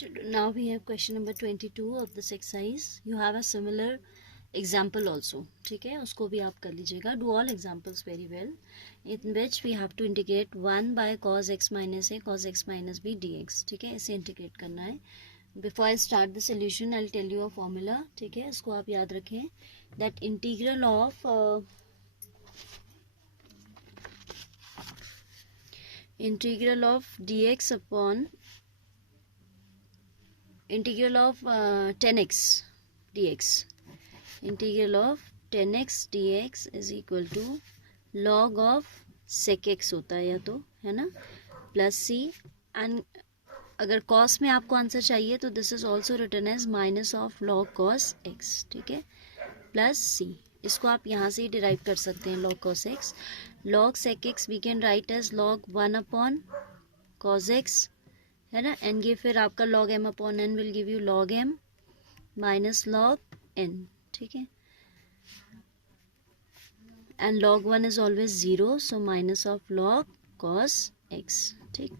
Now we have question number 22 of this exercise. You have a similar example also. ठीक है, उसको भी आप कर लीजिएगा. Do all examples very well, in which we have to integrate 1 by cos x minus a cos x minus b dx. ठीक है, इसे इंटीग्रेट करना है. Before I start the solution, I'll tell you a formula. ठीक है, इसको आप याद रखें. That integral of dx upon integral of 10x dx, integral of 10x dx is equal to log of sec x होता है, या तो है ना, प्लस सी. एंड अगर कॉस में आपको आंसर चाहिए तो this is also written as minus of log cos x. ठीक है, प्लस सी. इसको आप यहाँ से ही डिराइव कर सकते हैं. Log cos x, log sec x we can write as log 1 upon cos x, है ना. एंड ये फिर आपका log m upon n will give you log m minus log n. ठीक है, and log 1 is always 0, so minus of log cos x. ठीक,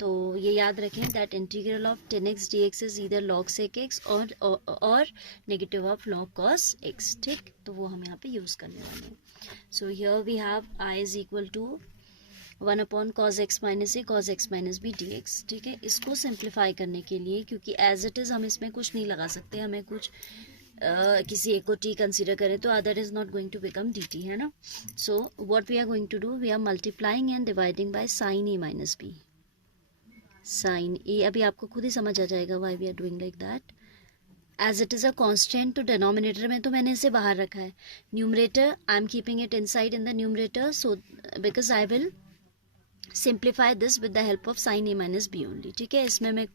तो ये याद रखें that integral of 10x dx is either log sec x और negative of log cos x. ठीक, तो वो हम यहाँ पे यूज़ करने वाले हैं. So here we have I is equal to 1 upon cos x minus a cos x minus b d x. ठीक है, इसको सिंप्लीफाई करने के लिए, क्योंकि एज इट इज़ हम इसमें कुछ नहीं लगा सकते, हमें कुछ किसी एक को टी कंसीडर करें तो other is not going to become d t, है ना. So what we are going to do, we are multiplying and dividing by sine a minus b. Sine a अभी आपको खुद ही समझ आ जाएगा why we are doing like that. As it is a constant, तो डिनोमिनेटर में तो मैंने इसे बाहर रखा है. Numerator I am keeping it inside in the numerator, so because I will simplify this with the help of sine a minus b only. ठीक है, इसमें मैं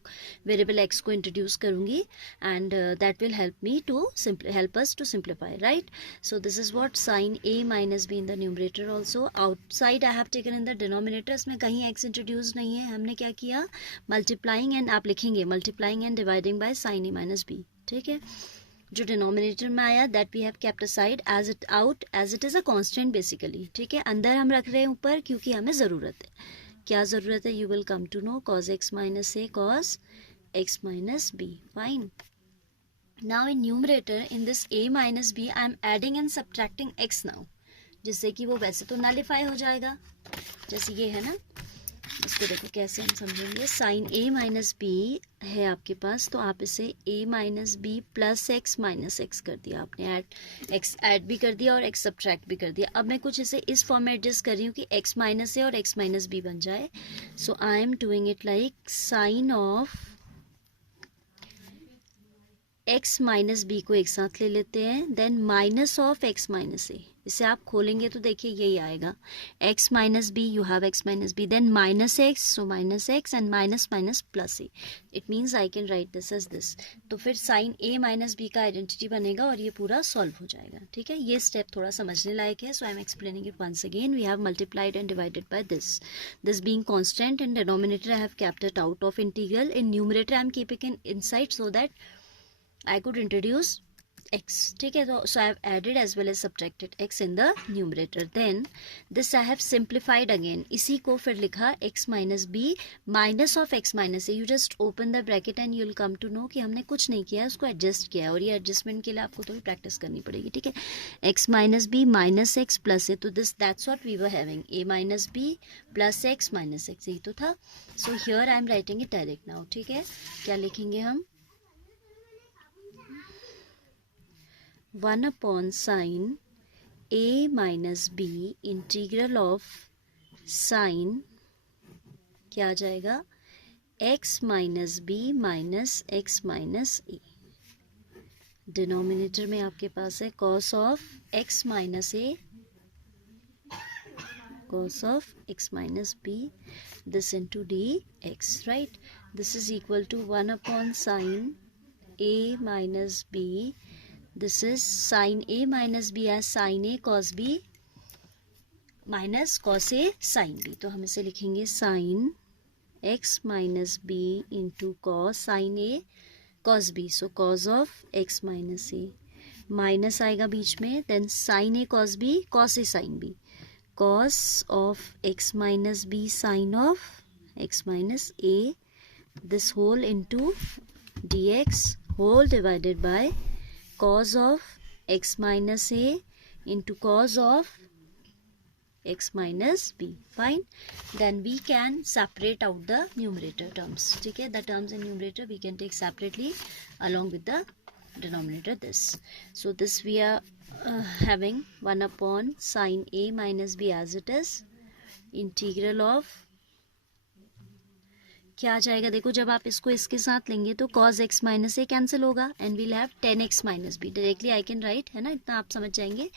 वेरिएबल एक्स को इंट्रोड्यूस करूंगी and that will help me to help us to simplify, right. So this is what sine a minus b in the numerator also. Outside I have taken in the denominator, इसमें कहीं x introduce नहीं है. हमने क्या किया, multiplying, and आप लिखेंगे multiplying and dividing by sine a minus b. ठीक है, जो डिनोमिनेटर में आया that we have kept aside as it out as it is a constant basically. ठीक है, अंदर हम रख रहे हैं ऊपर क्योंकि हमें ज़रूरत है. क्या ज़रूरत है, you will come to know. Cos x minus a cos x minus b. Fine. Now in numerator in this a minus b I am adding and subtracting x now, जिससे कि वो वैसे तो नलिफाई हो जाएगा, जैसे ये है ना. इसको देखो कैसे हम समझेंगे. साइन ए माइनस बी है आपके पास, तो आप इसे a minus b plus x minus x कर दिया आपने. एक्स ऐड भी कर दिया और एक्स सब्ट्रैक्ट भी कर दिया. अब मैं कुछ इसे इस फॉर्म में एडजस्ट कर रही हूँ कि एक्स माइनस ए और एक्स माइनस बी बन जाए. So I am doing it like sine of x minus b को एक साथ ले लेते हैं, then minus of x minus a. इसे आप खोलेंगे तो देखिए यही आएगा, x minus b, you have x minus b, then minus x, so minus x and minus minus plus a. It means I can write this as this. तो फिर sine a minus b का identity बनेगा और ये पूरा solve हो जाएगा. ठीक है, ये स्टेप थोड़ा समझने लायक है. So I am explaining it once again. We have multiplied and divided by this. This being constant in denominator I have kept it out of integral. In numerator I am keeping it inside so that I could introduce x. ठीक है, तो so I have added as well as subtracted x in the numerator. Then this I have simplified again. इसी को फिर लिखा x minus b minus of x minus a. You just open the bracket and you'll come to know कि हमने कुछ नहीं किया, उसको एडजस्ट किया. और ये एडजस्टमेंट के लिए आपको थोड़ी प्रैक्टिस करनी पड़ेगी. ठीक है, x minus b minus x plus a. तो this that's what we were having, a minus b plus x minus x. यही तो था. So here I am writing it direct now. ठीक है, क्या लिखेंगे हम, 1 upon sine a minus b integral of sine क्या आ जाएगा, x minus b minus x minus a. Denominator में आपके पास है cos of x minus a cos of x minus b, this into d x, right. This is equal to 1 upon sine a minus b. This is sin a minus b as sin a cos b minus cos a sin b. तो हम इसे लिखेंगे sin x minus b into cos sin a cos b. So cos of x minus a, minus आएगा बीच में, then sin a cos b cos a sin b, cos of x minus b sin of x minus a this whole into dx whole divided by cos of x minus a into cos of x minus b. Fine. Then we can separate out the numerator terms. Okay, the terms in numerator we can take separately along with the denominator this. So this we are having 1 upon sine a minus b as it is, integral of क्या आ जाएगा, देखो जब आप इसको इसके साथ लेंगे तो cos x minus a cancel होगा and we'll have 10x minus b. Directly I can write, है ना, इतना आप समझ जाएंगे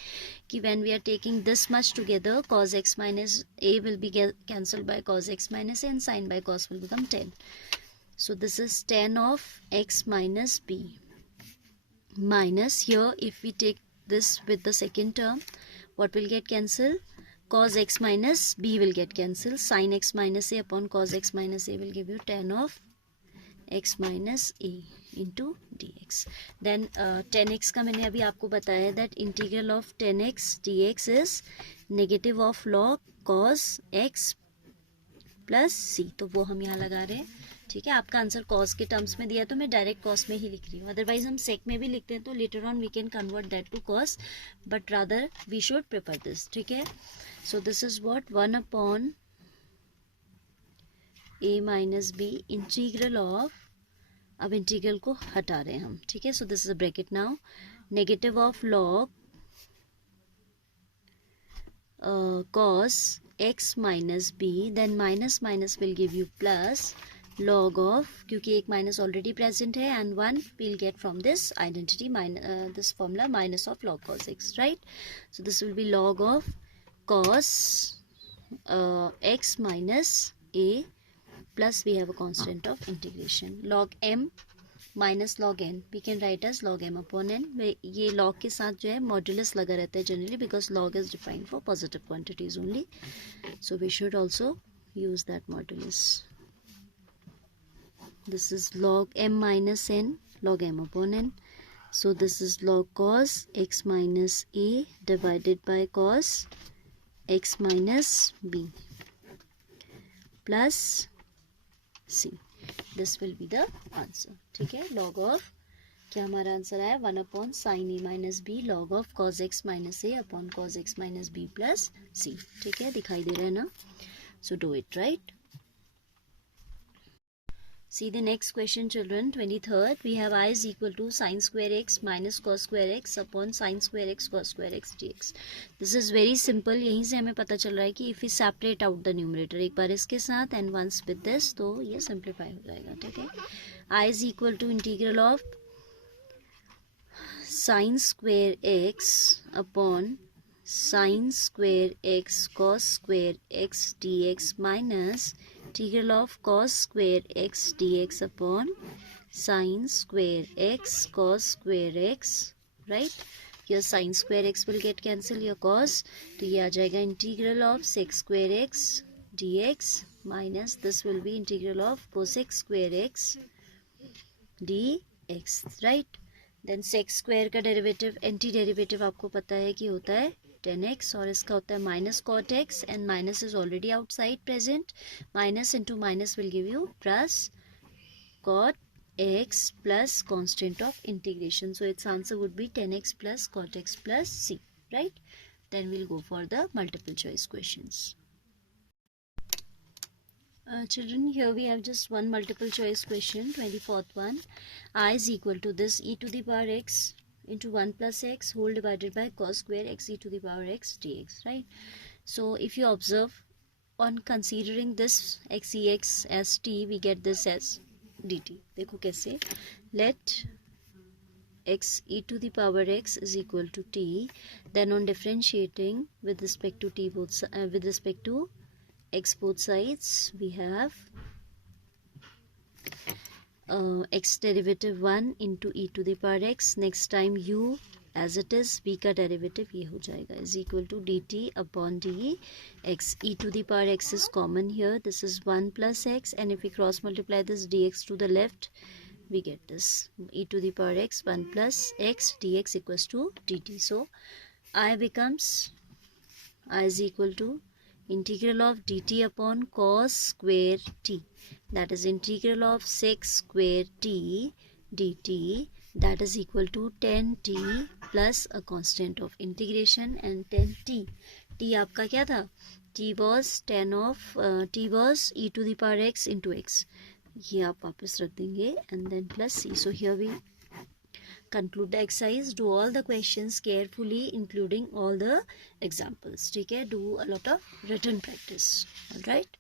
कि when we are taking this much together cos x minus a will be cancel by cos x minus a and sin by cos will become 10. So this is 10 of x minus b minus here if we take this with the second term, what will get cancelled? Cos x minus b will get cancelled. Sin x minus a upon cos x minus a will give you 10 of x minus a into dx. Then 10x का मैंने अभी आपको बताया that integral of 10x dx is negative of log cos x plus c. तो वो हम यहाँ लगा रहे हैं. ठीक है, आपका आंसर cos के टर्म्स में दिया तो मैं डायरेक्ट cos में ही लिख रही हूँ. अदरवाइज हम sec में भी लिखते हैं तो later on we can convert that to cos, but rather we should prefer this. ठीक है, so this is what 1 upon a minus b integral of, अब इंटीग्रल को हटा रहे हैं हम. ठीक है, so this is a bracket now, negative of log cos x minus b, then minus minus will give you plus log of, क्योंकि एक माइनस ऑलरेडी प्रेजेंट है and 1 we'll get from this identity this formula minus of log cos x, right? So this will be log of cos x minus a plus we have a constant of integration log m minus log n, we can write as log m upon n. ये log के साथ जो है modulus लगा रहता है generally because log is defined for positive quantities only, so we should also use that modulus. This is log m minus n log m upon n. So this is log cos x minus a divided by cos x minus b plus c. This will be the answer. ठीक है, log of क्या हमारा answer आया 1 upon sin a minus b log of cos x minus a upon cos x minus b plus c. ठीक है, दिखाई दे रहा है ना? So do it, right? See the next question children, 23rd. We have I is equal to sin square x minus cos square x upon sin square x cos square x dx. This is very simple. यहीं से हमें पता चल रहा है कि if we separate out the numerator एक बार इसके साथ and once with this, तो ये simplify हो जाएगा. ठीक है, I is equal to integral of sin square x upon sin square x cos square x dx minus integral of cos square x dx upon sin square x cos square x, right? Your sin square x will get cancelled, your cos, तो ये आ जाएगा integral of sec square x dx minus this will be integral of cosec square x dx, right? Then sec square का derivative anti derivative आपको पता है कि होता है 10x और इसका होता है minus cot x and minus is already outside present. Minus into minus will give you plus cot x plus constant of integration. So its answer would be 10x plus cot x plus c, right? Then we'll go for the multiple choice questions. Children, here we have just one multiple choice question, 24th one. I is equal to this e to the power x into 1 plus x whole divided by cos square x e to the power x dx, right? So if you observe, on considering this xex as t, we get this as dt. देखो कैसे, let x e to the power x is equal to t, then on differentiating with respect to t both with respect to x both sides, we have x derivative 1 into e to the power x. Next time u as it is, v का derivative ये हो जाएगा is equal to dt upon d x. E to the power x is common here, this is 1 plus x, and if we cross multiply this dx to the left, we get this e to the power x 1 plus x dx equals to dt. So I becomes, I is equal to integral of dt upon cos square t, that is integral of sec square t dt, that is equal to 10t plus a constant of integration and 10t. t आपका क्या था? t was 10 of t was e to the power x into x. ये आप वापस रख देंगे and then plus c. So here we conclude the exercise. Do all the questions carefully including all the examples. ठीक है? Do a lot of written practice. Alright?